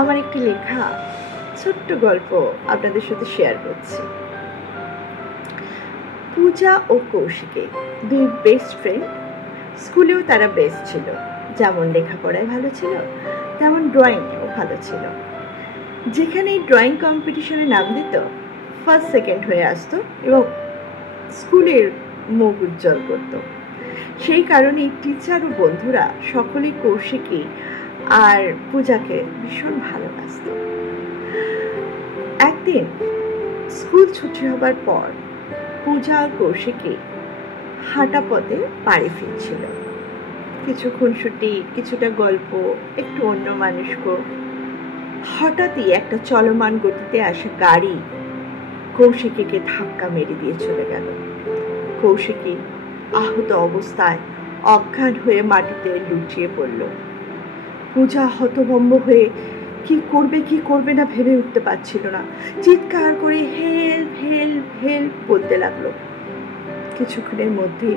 আমার একটি লেখা ছোট্ট গল্প আপনাদের সাথে শেয়ার করছি। পূজা ও কৌশিকী দুই বেস্ট ফ্রেন্ড। স্কুলেও তারা বেস্ট ছিল। যেমন লেখাপড়ায় ভালো ছিল, তেমন ড্রয়িংও ভালো ছিল। যেখানেই ড্রয়িং কম্পিটিশনে নাম দিত, ফার্স্ট সেকেন্ড হয়ে আসতো এবং স্কুলের মুখ উজ্জ্বল করত। সেই কারণেই টিচার ও বন্ধুরা সকলেই কৌশিকী আর পূজাকে ভীষণ ভালোবাসত। একদিন স্কুল ছুটি হবার পর পূজা আর কৌশিকী হাঁটা পথে বাড়ি ফিরছিল। কিছু খুনসুটি, কিছুটা গল্প, একটু অন্যমনস্ক। হঠাৎই একটা চলমান গতিতে আসা গাড়ি কৌশিকীকে ধাক্কা মেরে দিয়ে চলে গেল। কৌশিকী আহত অবস্থায় অজ্ঞান হয়ে মাটিতে লুটিয়ে পড়ল। পূজা হতভম্ব হয়ে কি করবে না ভেবে উঠতে পারছিল না। চিৎকার করে হেল্প হেল্প হেল্প বলতে লাগলো। কিছুক্ষণের মধ্যে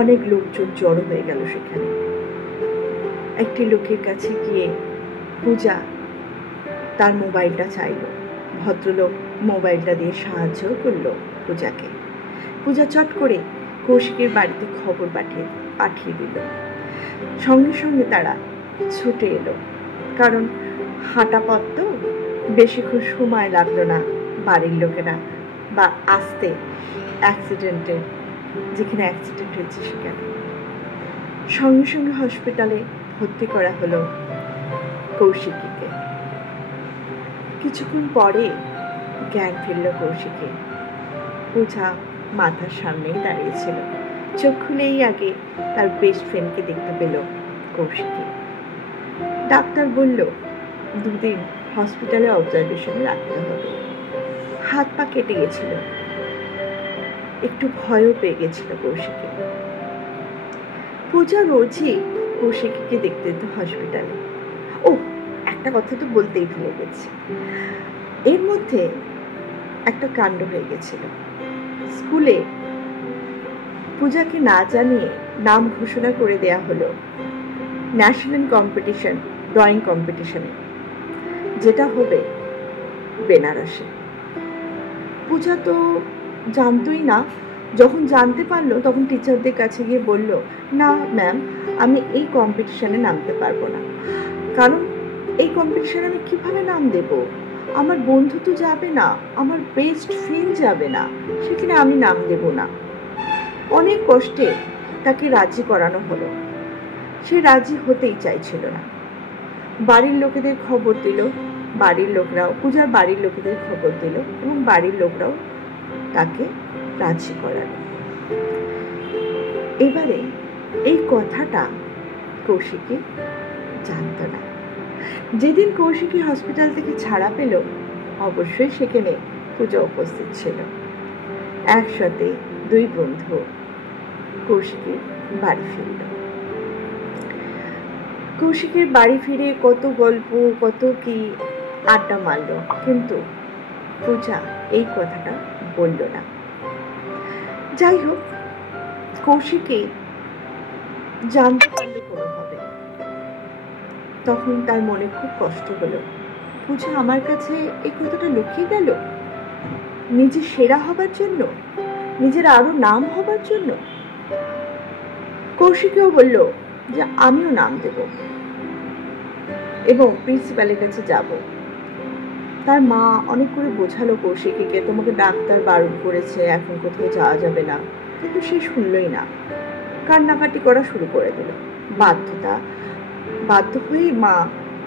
অনেক লোকজন জড়ো হয়ে গেল সেখানে। একটি লোকের কাছে গিয়ে পূজা তার মোবাইলটা চাইল। ভদ্রলোক মোবাইলটা দিয়ে সাহায্য করলো পূজাকে। পূজা চট করে কৌশিকের বাড়িতে খবর পাঠিয়ে দিল। সঙ্গে সঙ্গে তারা ছুটে এলো, কারণ হাঁটা পথ তো, বেশিক্ষণ সময় লাগলো না বাড়ির লোকেরা বা আসতে যেখানে অ্যাক্সিডেন্ট হয়েছে সেখানে। সঙ্গে সঙ্গে হসপিটালে ভর্তি করা হলো কৌশিকীকে। কিছুক্ষণ পরে জ্ঞান ফিরল কৌশিকী। পূজা মাথার সামনেই দাঁড়িয়েছিল। চোখ খুলেই আগে তার বেস্ট ফ্রেন্ডকে দেখতে পেল কৌশিকী। ডাক্তার বলল 2 দিন হসপিটালে অবজারভেশনে রাখতে হবে। হাত পা কেটে গেছিল, একটু ভয়ও পেয়ে গেছিল কৌশিকী। পূজা রোজই কৌশিকীকে দেখতে যেত হসপিটালে। ও, একটা কথা তো বলতেই ভুলে গেছি। এর মধ্যে একটা কাণ্ড হয়ে গেছিল। স্কুলে পূজাকে না জানিয়ে নাম ঘোষণা করে দেয়া হলো ন্যাশনাল কম্পিটিশন, ড্রয়িং কম্পিটিশনে, যেটা হবে বেনারসে। পূজা তো জানতই না। যখন জানতে পারলো তখন টিচারদের কাছে গিয়ে বলল, না ম্যাম, আমি এই কম্পিটিশনে নামতে পারবো না। কারণ এই কম্পিটিশনে আমি কিভাবে নাম দেব? আমার বন্ধু তো যাবে না, আমার বেস্ট ফ্রেন্ড যাবে না, সেখানে আমি নাম দেব না। অনেক কষ্টে তাকে রাজি করানো হলো। সে রাজি হতেই চাইছিল না। বাড়ির লোকেদের খবর দিল, পূজার বাড়ির লোকেদের খবর দিল এবং বাড়ির লোকরাও তাকে রাজি করালো। এবারে এই কথাটা কৌশিকী জানত না। যেদিন কৌশিকী হসপিটাল থেকে ছাড়া পেল, অবশ্যই সেখানে পূজা উপস্থিত ছিল। একসাথে 2 বন্ধু কৌশিকী বাড়ি ফিরল। কৌশিকের বাড়ি ফিরে কত গল্প, কত কি আড্ডা মারল, কিন্তু পূজা এই কথাটা বলল না। যাই হোক, কৌশিকী জানতে পারল কোনোভাবে। তখন তার মনে খুব কষ্ট হলো। পূজা আমার কাছে এই কথাটা লুকিয়ে গেল নিজে সেরা হবার জন্য, নিজের আরো নাম হবার জন্য। কৌশিকীও বলল যে আমিও নাম দেব এবং প্রিন্সিপালের কাছে যাব। তার মা অনেক করে বোঝালো কৌশিকীকে, তোমাকে ডাক্তার বারণ করেছে, এখন কোথাও যাওয়া যাবে না, কিন্তু সে শুনলই না। কান্নাকাটি করা শুরু করে দিল। বাধ্য হয়েই মা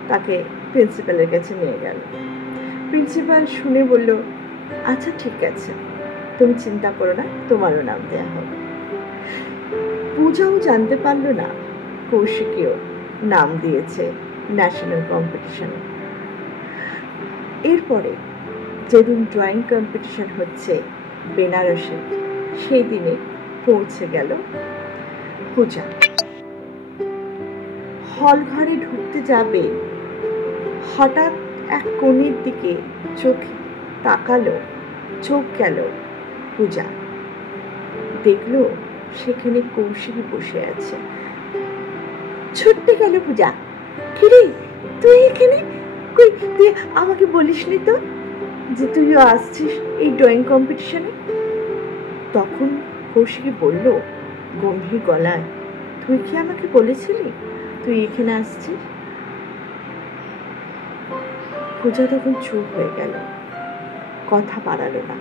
তাকে প্রিন্সিপালের কাছে নিয়ে গেল। প্রিন্সিপাল শুনে বলল, আচ্ছা ঠিক আছে, তুমি চিন্তা করো না, তোমারও নাম দেয়া হবে। পূজাও জানতে পারল না কৌশিকীও নাম দিয়েছে ন্যাশনাল কম্পিটিশনে। এরপরে যেদিন ড্রয়িং কম্পিটিশন হচ্ছে বেনারসে, সেই দিনে পৌঁছে গেল পূজা। হল ঘরে ঢুকতে যাবে, হঠাৎ এক কোণের দিকে চোখ গেল পূজা। দেখল সেখানে কৌশিকী বসে আছে। ছুটতে গেল পূজা, কিরে তুই এখানে? কই তুই আমাকে বলিসনি তো যে তুইও আসছিস এই ড্রয়িং কম্পিটিশনে? তখন কৌশিকী বলল গম্ভীর গলায়, তুই কি আমাকে বলেছিলি তুই এখানে আসছিস? পূজা তখন চুপ হয়ে গেল, কথা বাড়ালো না।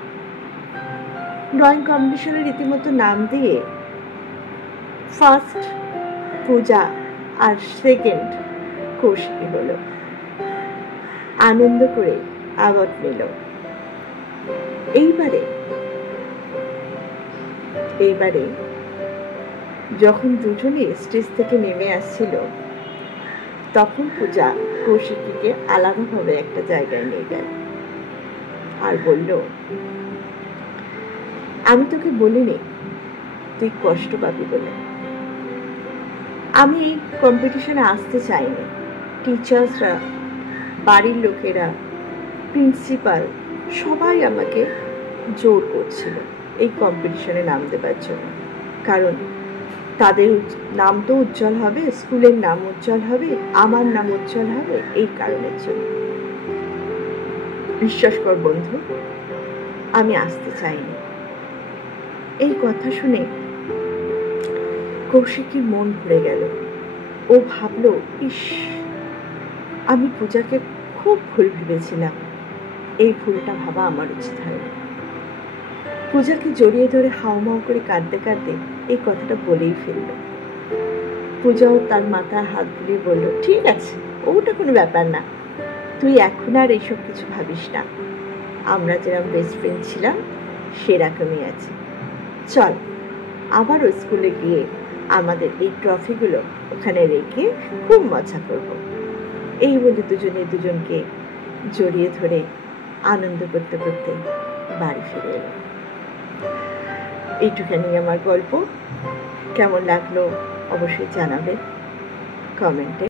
ড্রয়িং কম্পিটিশনে রীতিমতো নাম দিয়ে ফার্স্ট পূজা আর সেকেন্ড কৌশিকী হলো। আনন্দ করে অ্যাওয়ার্ড নিল। এইবারে যখন দুজনে স্টেজ থেকে নেমে আসছিল তখন পূজা কৌশিকীকে আলাদাভাবে একটা জায়গায় নিয়ে গেল আর বলল, আমি তোকে বলিনি তুই কষ্ট পাবি বলে। আমি এই কম্পিটিশনে আসতে চাইনি। টিচার্সরা, বাড়ির লোকেরা, প্রিন্সিপাল সবাই আমাকে জোর করছিল এই কম্পিটিশনে নাম দেবার জন্য। কারণ তাদের নাম তো উজ্জ্বল হবে, স্কুলের নাম উজ্জ্বল হবে, আমার নাম উজ্জ্বল হবে, এই কারণের জন্য। বিশ্বাস কর বন্ধু, আমি আসতে চাইনি। এই কথা শুনে কৌশিকীর মন ভরে গেল। ও ভাবল, ইস, আমি পূজাকে খুব ভুল ভেবেছিলাম। এই ভুলটা ভাবা আমার উচিত হয়নি। পূজাকে জড়িয়ে ধরে হাউমাউ করে কাঁদতে কাঁদতে এই কথাটা বলেই ফেলল। পূজাও তার মাথায় হাত বুলিয়ে বলল, ঠিক আছে, ওটা কোনো ব্যাপার না, তুই এখন আর এইসব কিছু ভাবিস না। আমরা যেরকম বেস্ট ফ্রেন্ড ছিলাম সেরকমই আছি। চল আবার ওই স্কুলে গিয়ে আমাদের এই ট্রফিগুলো ওখানে রেখে খুব মজা করব। এই বলে দুজনে দুজনকে জড়িয়ে ধরে আনন্দ করতে করতে বাড়ি ফিরে এলো। এইটুখানি আমার গল্প। কেমন লাগলো অবশ্যই জানাবে কমেন্টে।